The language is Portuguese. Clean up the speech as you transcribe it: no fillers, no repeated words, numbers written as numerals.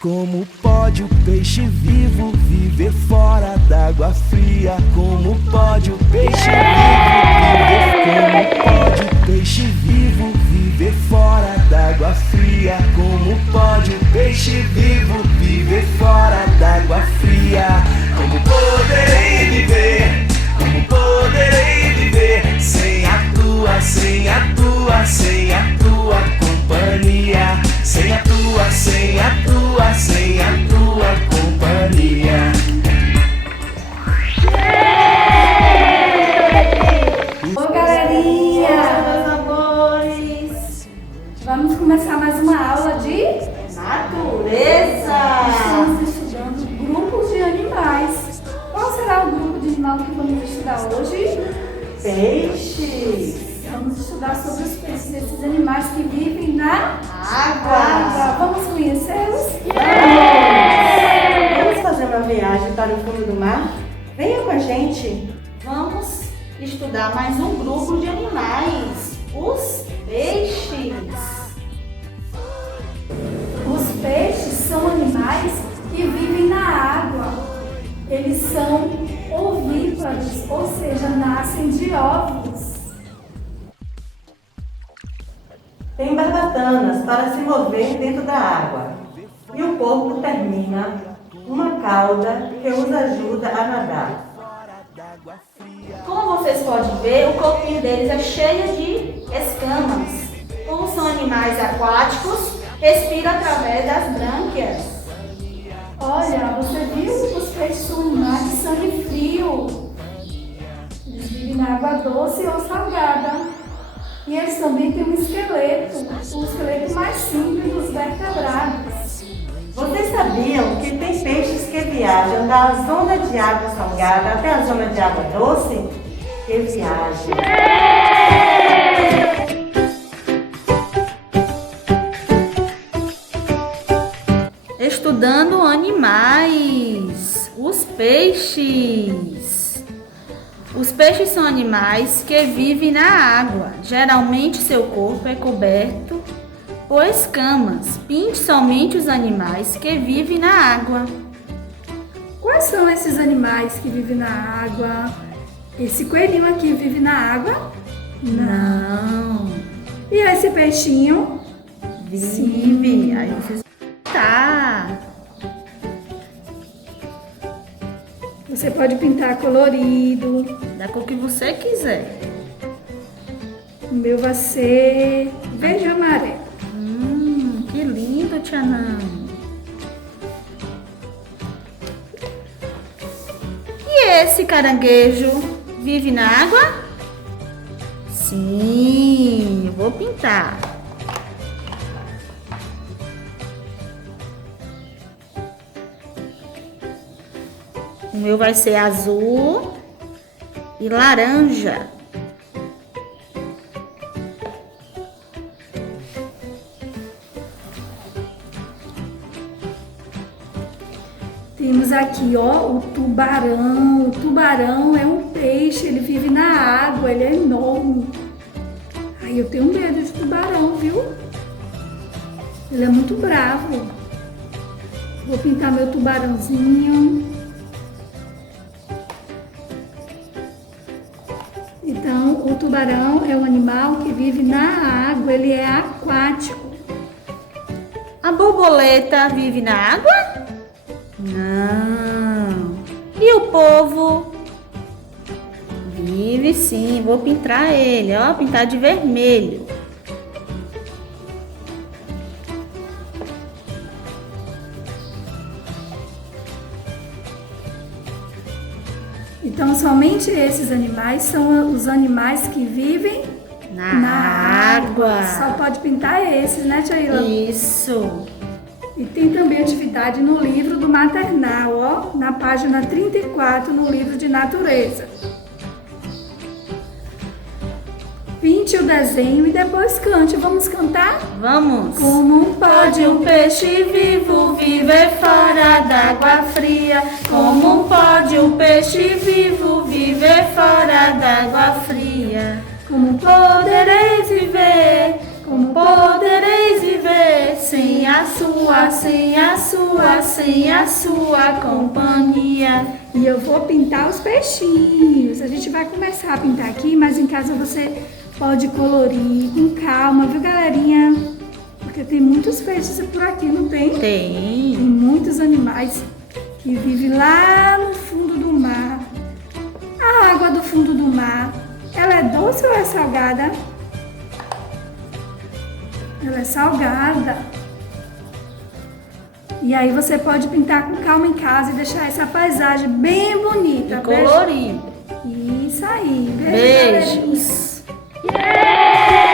Como pode o peixe vivo viver fora d'água fria? Como pode o peixe vivo viver? Como pode o peixe vivo viver fora d'água fria? Como pode o peixe vivo viver fora d'água fria? Como poderei viver? Como poderei viver sem a tua, sem a tua, sem a tua companhia? Sem a tua, sem a tua, sem a tua companhia. Oi, galerinha! Meus amores! Vamos começar mais uma aula de natureza! Estamos estudando grupos de animais. Qual será o grupo de animal que vamos estudar hoje? Peixes. Vamos estudar sobre os peixes, esses animais que vivem na água. Vamos conhecê-los? Vamos fazer uma viagem para o fundo do mar? Venha com a gente. Vamos estudar mais um grupo de animais, os peixes. Os peixes são animais que vivem na água. Eles são ovíparos, ou seja, nascem de óvulos. Tem barbatanas para se mover dentro da água. E o corpo termina uma cauda que os ajuda a nadar. Como vocês podem ver, o corpinho deles é cheio de escamas. Como são animais aquáticos, respiram através das brânquias. Olha, você viu que os peixes são animais de sangue frio. Eles vivem na água doce ou salgada. E eles também têm um esqueleto, o esqueleto mais simples dos vertebrados. Vocês sabiam que tem peixes que viajam da zona de água salgada até a zona de água doce? Que viagem! Estudando animais, os peixes. Os peixes são animais que vivem na água. Geralmente seu corpo é coberto por escamas. Pinte somente os animais que vivem na água. Quais são esses animais que vivem na água? Esse coelhinho aqui vive na água? Não. E esse peixinho? Vive. Aí vocês Você pode pintar colorido. da cor que você quiser. O meu vai ser verde e amarelo. Que lindo, Tianã. E esse caranguejo vive na água? Sim, eu vou pintar. O meu vai ser azul e laranja. Temos aqui, ó, o tubarão. O tubarão é um peixe, ele vive na água, ele é enorme. Ai, eu tenho medo de tubarão, viu? Ele é muito bravo. Vou pintar meu tubarãozinho. Então, o tubarão é um animal que vive na água, ele é aquático. A borboleta vive na água? Não. E o polvo? Vive sim. Vou pintar ele, ó, pintar de vermelho. Então, somente esses animais são os animais que vivem Na água. Só pode pintar esses, né, Tchaila? Isso. E tem também atividade no livro do maternal, ó, na página 34, no livro de natureza. Pinte o desenho e depois cante. Vamos cantar? Vamos. Como Pode um peixe vivo viver fora d'água fria? Como pode um peixe vivo viver fora d'água fria? Como Podereis viver, como podereis viver sem a sua, sem a sua, sem a sua companhia. E eu vou pintar os peixinhos. A gente vai começar a pintar aqui, mas em casa você pode colorir com calma, viu, galerinha? Porque tem muitos peixes por aqui, não tem? Tem. Tem muitos animais que vivem lá no fundo do mar. A água do fundo do mar, ela é doce ou é salgada? Ela é salgada. E aí você pode pintar com calma em casa e deixar essa paisagem bem bonita. E colorido. Isso aí. Beijos. Galerinha.